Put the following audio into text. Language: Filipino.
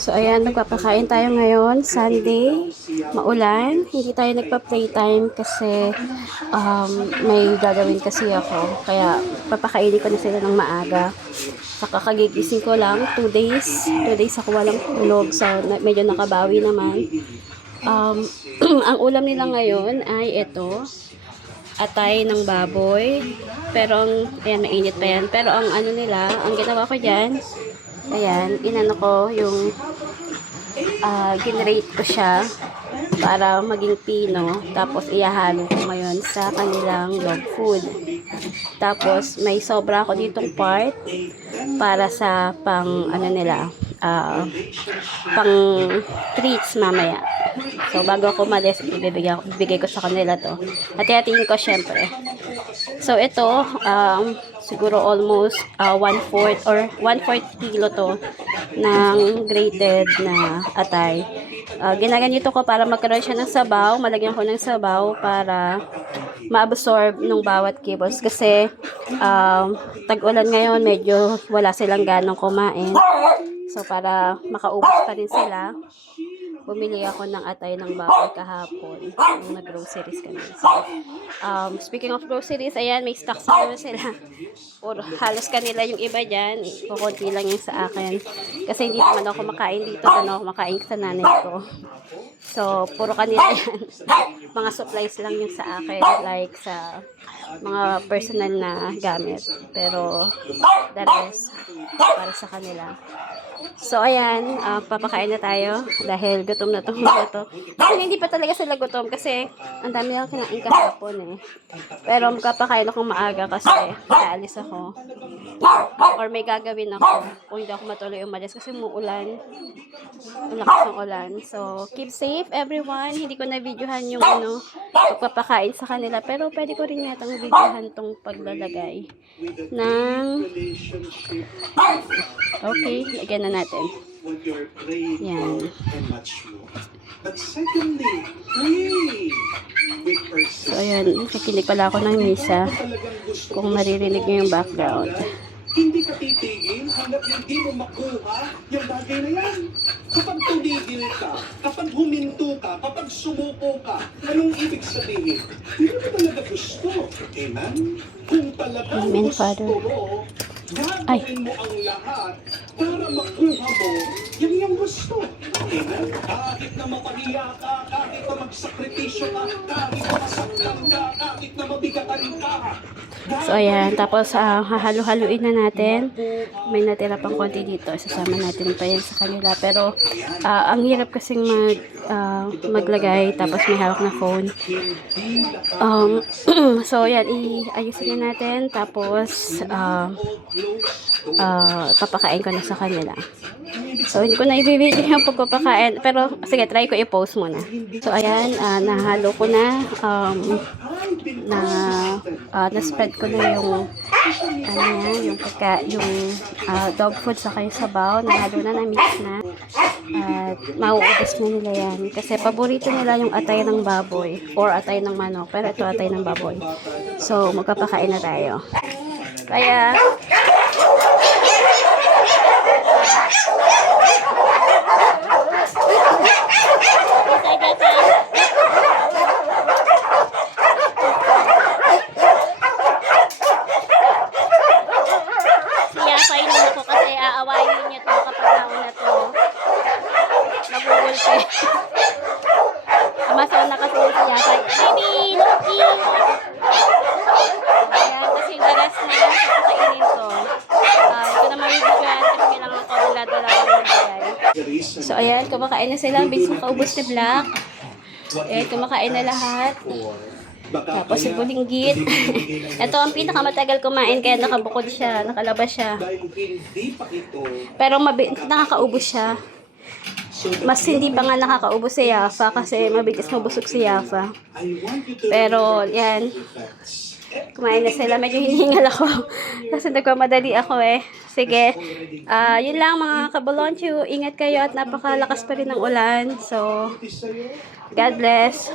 So, ayan, nagpapakain tayo ngayon. Sunday, maulan. Hindi tayo nagpa-playtime kasi may gagawin kasi ako. Kaya, papakainin ko na sila ng maaga. Saka kagigising ko lang, 2 days. 2 days ako walang tulog. So, medyo nakabawi naman. Ang ulam nila ngayon ay ito. Atay ng baboy. Pero, ayan, mainit pa yan. Pero, ang ano nila, ang ginawa ko dyan, ayan, inano ko yung ginrate ko siya para maging pino. Tapos, ihahalo ko ngayon sa kanilang dog food. Tapos, may sobra ako ditong part para sa pang, ano nila, pang treats mamaya. So, bago ako malis, ibibigay ko sa kanila to. At hatiin ko syempre. So, ito, siguro almost 1/4 or 1/4 kilo to ng grated na atay. Ginaganito ko para magkaroon siya ng sabaw. Malagyan ko ng sabaw para ma-absorb ng bawat kibbles. Kasi, tag-ulan ngayon, medyo wala silang ganong kumain. So, para makaubos pa rin sila, bumili ako ng atay ng baboy kahapon nung nag-groceries kami. So, speaking of groceries, ayan, may stocks na naman sila. Puro, halos kanila yung iba dyan. Kukunti lang yung sa akin. Kasi hindi naman ako makain dito. Doon ako makain sa nanay ko. So, puro kanila yan. Mga supplies lang yung sa akin. Like sa mga personal na gamit. Pero, the rest, para sa kanila. So, ayan, papakain na tayo dahil gutom na itong mga to. Actually, hindi pa talaga sila gutom kasi ang dami lang kinain kahapon eh. Pero magpapakain akong maaga kasi aalis ako. Or may gagawin ako kung hindi ako matuloy umalis kasi muulan. Ang lakas ng ulan. So, keep safe everyone. Hindi ko na-videohan yung pagpapakain sa kanila. Pero pwede ko rin yatang videohan tong paglalagay ng... Okay, lagyan na natin. Yan. So, ayan. Nakikinig pala ako ng misa. Kung maririnig nyo yung background. Hindi ka titigil hanggat hindi mo makuha yung bagay na yan. Kapag tumigil ka, kapag huminto ka, kapag sumuko ka, anong ibig sabihin? Hindi mo talaga gusto. Amen? Kung talagang Amen, gusto Father. mo, gagawin mo ang lahat para makuha mo yung gusto. Amen? Kahit na mapahiya ka, kahit na magsakripisyo ka, kahit na masaktan ka, kahit na mabigatan ka. So, ayan. Tapos, hahalo-haluin na natin. May natira pang konti dito. Sasama natin pa yan sa kanila. Pero, ang hirap kasing maglagay. Tapos, may hawak na phone. So, ayan. Iayusin na natin. Tapos, papakain ko na sa kanila. So, hindi ko na i-video yung pagpapakain. Pero, sige, try ko i-post muna. So, ayan. Nahalo ko na. Na-spread ko na yung yung dog food sa kayo sabaw. Nahalo na, na-mix na. At mauubos na nila yan. Kasi paborito nila yung atay ng baboy or atay ng manok. Pero ito atay ng baboy. So, magpapakain na tayo. Kaya, aawayin niya to kapag nauna to. Nabubulpe. Amasaw na kasi yung siyasa. Baby! Loki! Ayan, kasi the rest na lang sa kakainin ko. Ito na mabibigyan kasi kailangan ko dala-dala ko mabigay. So, ayan, kumakain na sila. Bis makaubos ni Black. Ayan, kumakain na lahat. Tapos si Bulinggit. Ito ang pinakamatagal kumain kaya nakabukod siya, nakalabas siya. Pero nakakaubos siya. Mas hindi pa nga nakakaubos si Yafa kasi mabilis mabusog si Yafa. Pero yan, kumain na sila. Medyo hinihingal ako kasi nagmamadali ako eh. Sige, yun lang mga kaboloncho. Ingat kayo at napakalakas pa rin ng ulan. So, God bless.